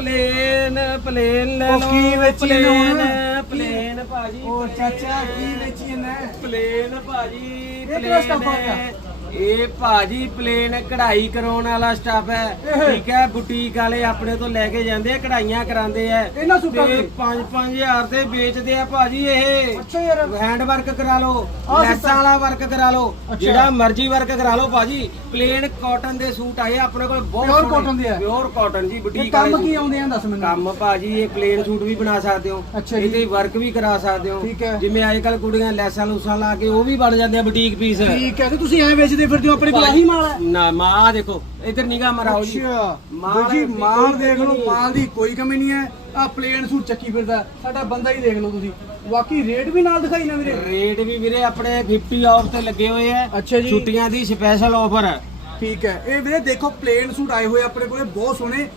Plain plain ਲੈ ਉਹ ਲਓ ਕੀ ਵੇਚੀ ਨੇ ਹੁਣ? ਪਲੇਨ ਪਲੇਨ ਭਾਜੀ ਉਹ ਚਾਚਾ ਕੀ ਵੇਚੀ ਨਾ ਪਲੇਨ ਭਾਜੀ ਇਹ ਕਿਹੜਾ stuff ਆ ਗਿਆ? ਇਹ ਭਾਜੀ ਪਲੇਨ ਕਢਾਈ ਕਰਾਉਣ ਵਾਲਾ ਸਟਾਫ ਹੈ? ਠੀਕ ਹੈ ਬੁਟੀਕ ਵਾਲੇ ਆਪਣੇ ਤੋਂ ਲੈ ਕੇ ਜਾਂਦੇ ਆ ਕਢਾਈਆਂ ਕਰਾਉਂਦੇ ਆ ਇਹਨਾਂ ਸੂਟਾਂ ਦੇ 5-5000 ਦੇ ਵੇਚਦੇ ਆ ਭਾਜੀ ਇਹ ਅੱਛਾ ਯਾਰ ਹੈਂਡ ਵਰਕ ਕਰਾ ਲਓ ਲੈਸਾਂ ਵਾਲਾ ਵਰਕ ਕਰਾ ਲਓ। ਜਿਹੜਾ ਮਰਜ਼ੀ ਵਰਕ ਕਰਾ ਲਓ ਭਾਜੀ ਪਲੇਨ ਕਾਟਨ ਦੇ ਸੂਟ ਆਏ ਆਪਣੇ ਕੋਲ ਬਹੁਤ Pure cotton ਦੇ ਆ? ਪਿਓਰ ਕਾਟਨ ਜੀ ਬੁਟੀਕ ਕੰਮ ਕੀ। ਆਉਂਦੇ ਆ ਦੱਸ ਮੈਨੂੰ ਕੰਮ ਭਾਜੀ ਇਹ ਪਲੇਨ ਸੂਟ ਵੀ ਬਣਾ ਸਕਦੇ ਹੋ। ਇਹਦੇ ਵਰਕ ਵੀ ਕਰਾ ਸਕਦੇ ਹੈ। ਜਿਵੇਂ ਅੱਜ ਕੱਲ ਕੁੜੀਆਂ ਲੈਸਾਂ ਲੂਸਾਂ ਲਾ ਕੇ ਉਹ ਵੀ ਬਣ ਜਾਂਦੇ ਆ ਬੁਟੀਕ ਪੀਸ ਠੀਕ ਹੈ ਤੇ ਤੁਸੀਂ ਐ ਵੇਚਦੇ ਫਿਰਦੇ ਹੋ ਆਪਣੇ ਕੋਲ ਆਹੀ ਮਾਲ ਹੈ। ਨਾ ਮਾਂ ਦੇਖੋ ਇਧਰ ਨਿਗਾਹ ਮਰਾਓ ਜੀ। ਅੱਛਾ। ਮਾਲ ਜੀ ਮਾਲ ਦੇਖ ਲਓ। ਮਾਲ ਦੀ ਕੋਈ ਕਮੀ ਨਹੀਂ ਹੈ। ਆ ਪਲੇਨ ਸੂਟ ਚੱਕੀ ਫਿਰਦਾ ਸਾਡਾ ਬੰਦਾ ਹੀ ਦੇਖ ਲਓ ਤੁਸੀਂ। ਬਾਕੀ ਰੇਟ ਵੀ ਨਾਲ ਦਿਖਾਈ ਨਾ ਵੀਰੇ। ਰੇਟ ਵੀ ਵੀਰੇ ਆਪਣੇ 50 ਆਫ ਤੇ ਲੱਗੇ ਹੋਏ ਆ। ਅੱਛਾ ਜੀ। ਛੁੱਟੀਆਂ ਦੀ ਸਪੈਸ਼ਲ ਆਫਰ ਹੈ ਠੀਕ ਹੈ। ਇਹ ਵੀਰੇ ਦੇਖੋ ਪਲੇਨ ਸੂਟ ਆਏ ਹੋਏ ਆਪਣੇ ਕੋਲੇ ਬਹੁਤ ਸੋਹਣੇ।